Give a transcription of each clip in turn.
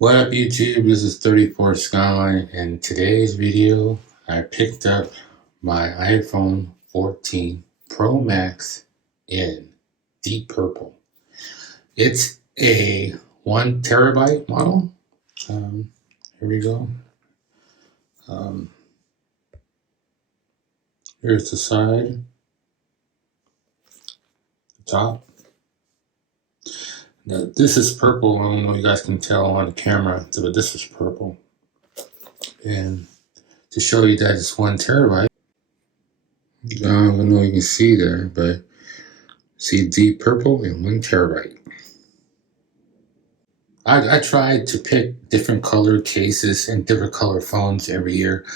What up YouTube, this is 34 Skyline, and today's video I picked up my iPhone 14 Pro Max in deep purple. It's a 1 terabyte model. Here we go. Here's the side, the top. Now this is purple. I don't know if you guys can tell on the camera, but this is purple. And to show you that it's 1 terabyte, I don't know if you can see there, but see deep purple and 1 terabyte. I tried to pick different color cases and different color phones every year.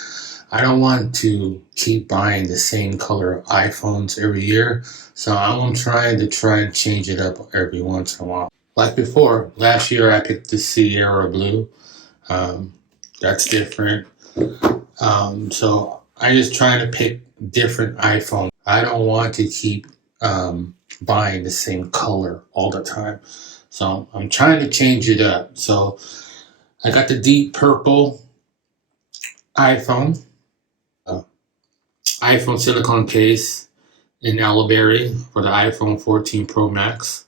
I don't want to keep buying the same color iPhones every year, so I'm trying to change it up every once in a while. Like before, last year I picked the Sierra Blue. That's different. So I just trying to pick different iPhones. I don't want to keep buying the same color all the time. So I'm trying to change it up. So I got the deep purple iPhone, iPhone Silicone Case in Elderberry for the iPhone 14 Pro Max.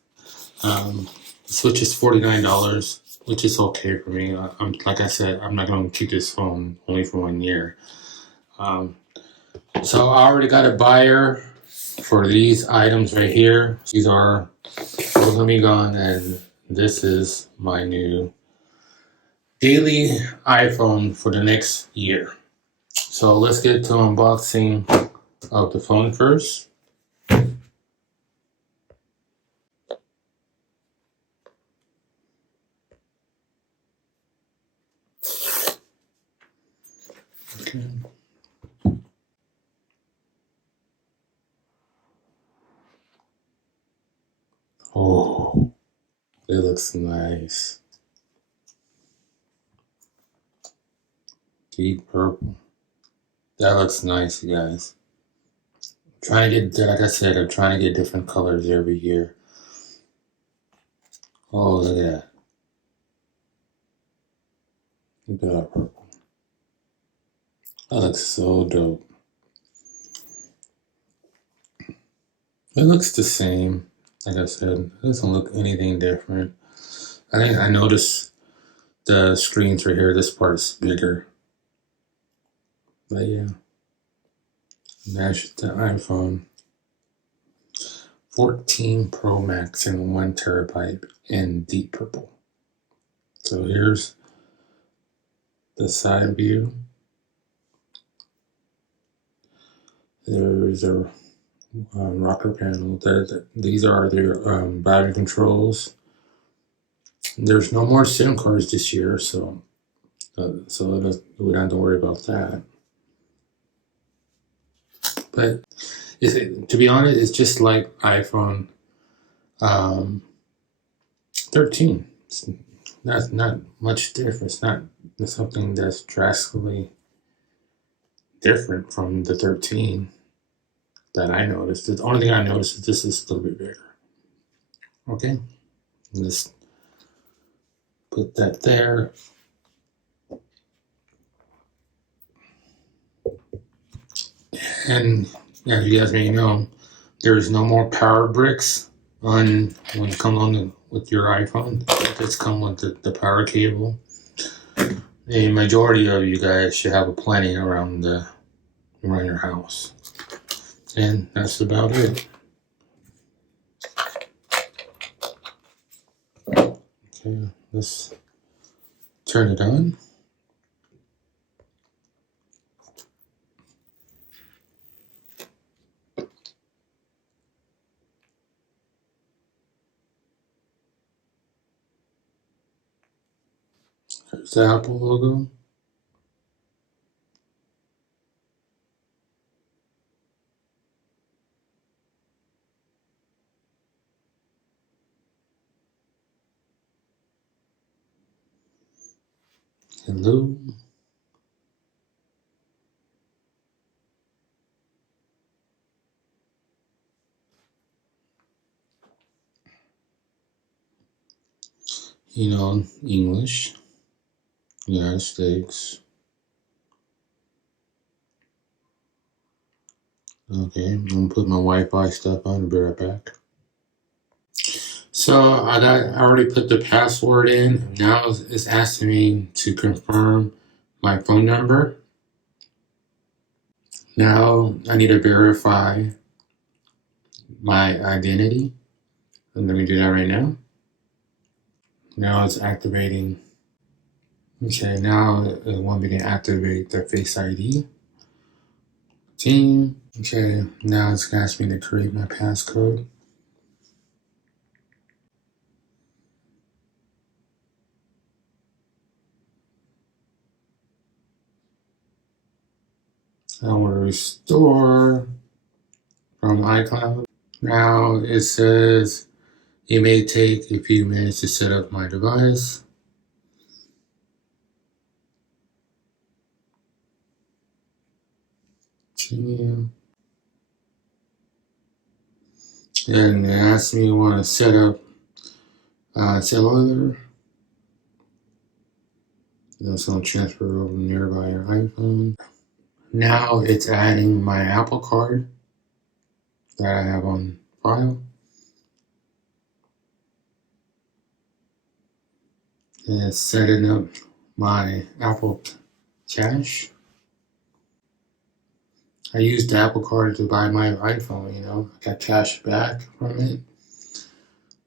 The Switch is $49, which is okay for me. Like I said, I'm not going to keep this phone only for 1 year. So I already got a buyer for these items right here. These are going to be gone, and this is my new daily iPhone for the next year. So let's get to unboxing of the phone first. Okay. Oh, it looks nice. Deep purple. That looks nice, you guys. Trying to get, like I said, I'm trying to get different colors every year. Oh, look at that. Look at that purple. That looks so dope. It looks the same. Like I said, it doesn't look anything different. I think I noticed the screens right here. This part's bigger. But yeah, match the iPhone 14 Pro Max in 1 terabyte in deep purple. So here's the side view. There's a rocker panel. These are their battery controls. There's no more SIM cards this year, so we don't have to worry about that. But to be honest, it's just like iPhone 13. It's not much different. It's not something that's drastically different from the 13 that I noticed. The only thing I noticed is this is a little bit bigger. Okay, let's put that there. And as you guys may know, there's no more power bricks on when you come on with your iPhone. It just come with the power cable. The majority of you guys should have a plenty around your house. And that's about it. Okay, let's turn it on. There's the Apple logo. Hello. You know, English. Yeah, it sticks. Okay, I'm gonna put my Wi-Fi stuff on and be right back. So I already put the password in. Now it's asking me to confirm my phone number. Now I need to verify my identity. And let me do that right now. Now it's activating. Okay, now it wants me to activate the Face ID. Continue. Okay, now it's asking me to create my passcode. I want to restore from iCloud. Now it says it may take a few minutes to set up my device. Continue. And it asks me want to set up cellular. That's going to transfer over nearby your iPhone. Now it's adding my Apple card that I have on file. And it's setting up my Apple Cash. I used the Apple card to buy my iPhone, I got cash back from it.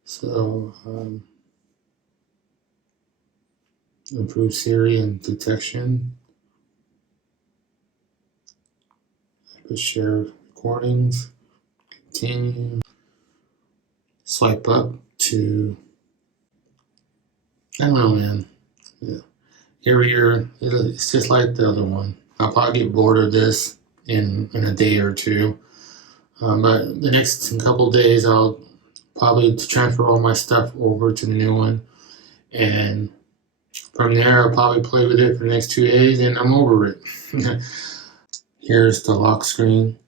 So, improve Siri and detection. I could share recordings. Continue. Swipe up to, I don't know, man. Yeah. Here, it's just like the other one. I'll probably get bored of this in a day or two. But the next couple days, I'll probably transfer all my stuff over to the new one. And from there, I'll probably play with it for the next 2 days, and I'm over it. Here's the lock screen.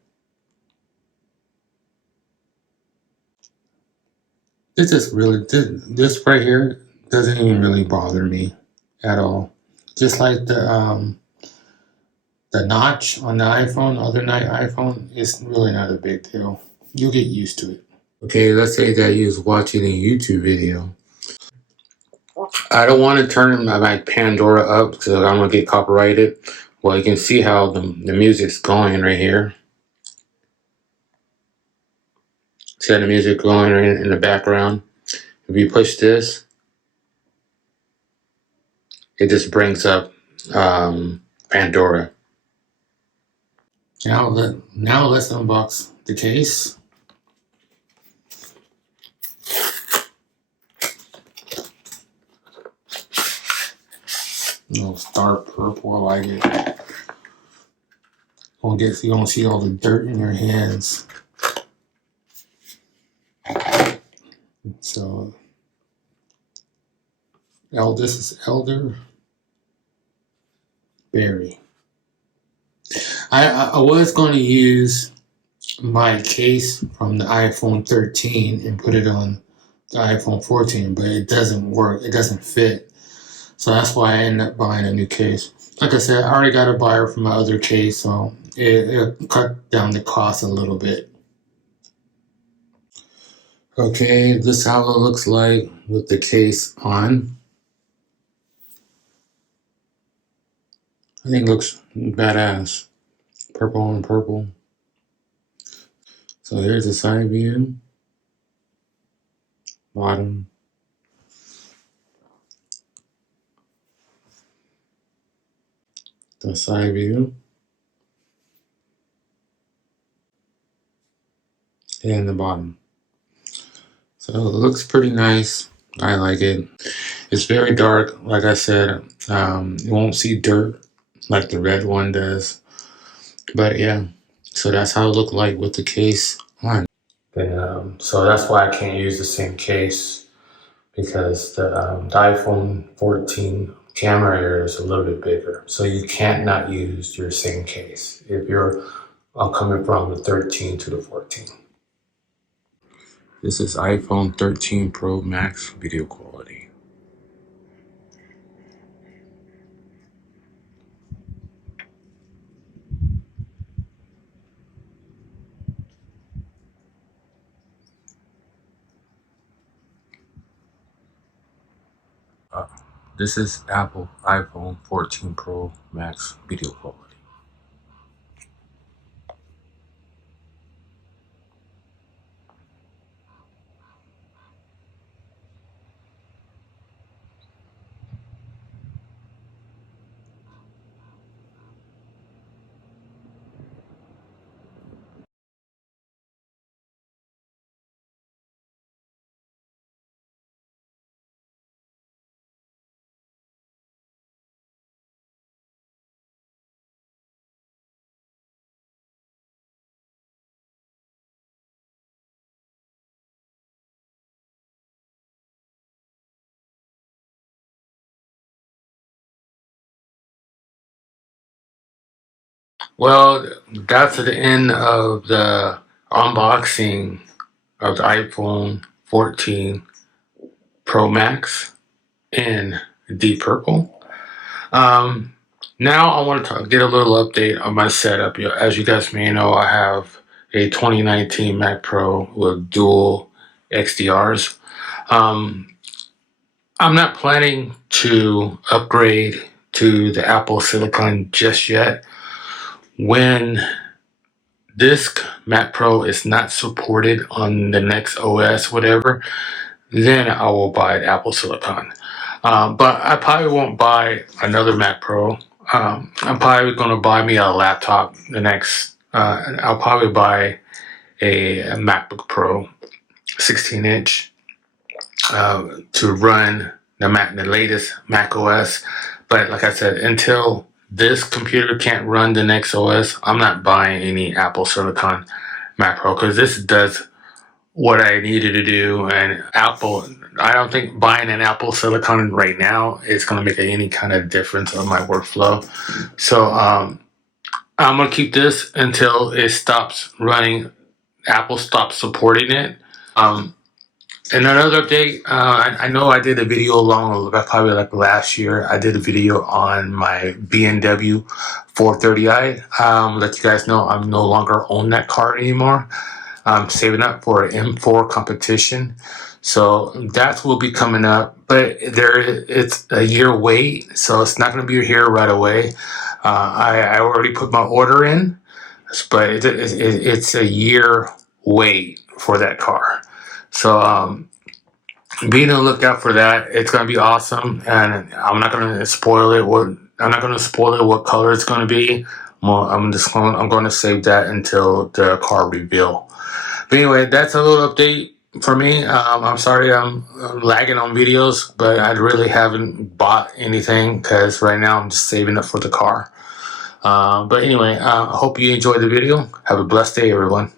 This right here doesn't even really bother me at all. Just like the notch on the iPhone, other night iPhone, is really not a big deal. You'll get used to it. Okay, let's say that you was watching a YouTube video. I don't want to turn my Pandora up because I'm gonna get copyrighted. Well, you can see how the music's going right here. See how the music going right in the background. If you push this, it just brings up Pandora. Now let's unbox the case. Dark purple, I like it. You won't see all the dirt in your hands. So, this is Elderberry. I was going to use my case from the iPhone 13 and put it on the iPhone 14, but it doesn't work. It doesn't fit. So that's why I ended up buying a new case. Like I said, I already got a buyer for my other case, so it cut down the cost a little bit. Okay, this is how it looks like with the case on. I think it looks badass. Purple on purple. So here's the side view. Bottom. The side view. And the bottom. So it looks pretty nice. I like it. It's very dark. Like I said, you won't see dirt like the red one does. But yeah, so that's how it looked like with the case on. And so that's why I can't use the same case, because the iPhone 14 camera area is a little bit bigger. So you can't not use your same case if you're coming from the 13 to the 14. This is iPhone 13 Pro Max video quality. Uh, this is Apple iPhone 14 Pro Max video quality. Well, that's the end of the unboxing of the iPhone 14 Pro Max in deep purple. Um, Now I want to get a little update on my setup. As you guys may know, I have a 2019 Mac Pro with dual XDRs. Um, I'm not planning to upgrade to the Apple Silicone just yet. When this Mac Pro is not supported on the next OS, whatever, then I will buy Apple Silicon. But I probably won't buy another Mac Pro. I'm probably going to buy me a laptop the next. I'll probably buy a MacBook Pro 16-inch to run the latest Mac OS. But like I said, until this computer can't run the next OS, I'm not buying any Apple Silicon Mac Pro because this does what I needed to do. And Apple, I don't think buying an Apple Silicon right now is going to make any kind of difference on my workflow. So I'm going to keep this until it stops running. Apple stops supporting it. And another update, I know I did a video probably like last year. I did a video on my BMW 430i. Let you guys know I'm no longer own that car anymore. I'm saving up for an M4 competition. So that will be coming up, but it's a year wait, so it's not going to be here right away. I already put my order in, but it's a year wait for that car. So be on the lookout for that. It's going to be awesome, and I'm not going to spoil it. I'm not going to spoil it what color it's going to be. I'm going to save that until the car reveal. But anyway, that's a little update for me. I'm sorry I'm lagging on videos, but I really haven't bought anything because right now I'm just saving up for the car. But anyway, I hope you enjoyed the video. Have a blessed day, everyone.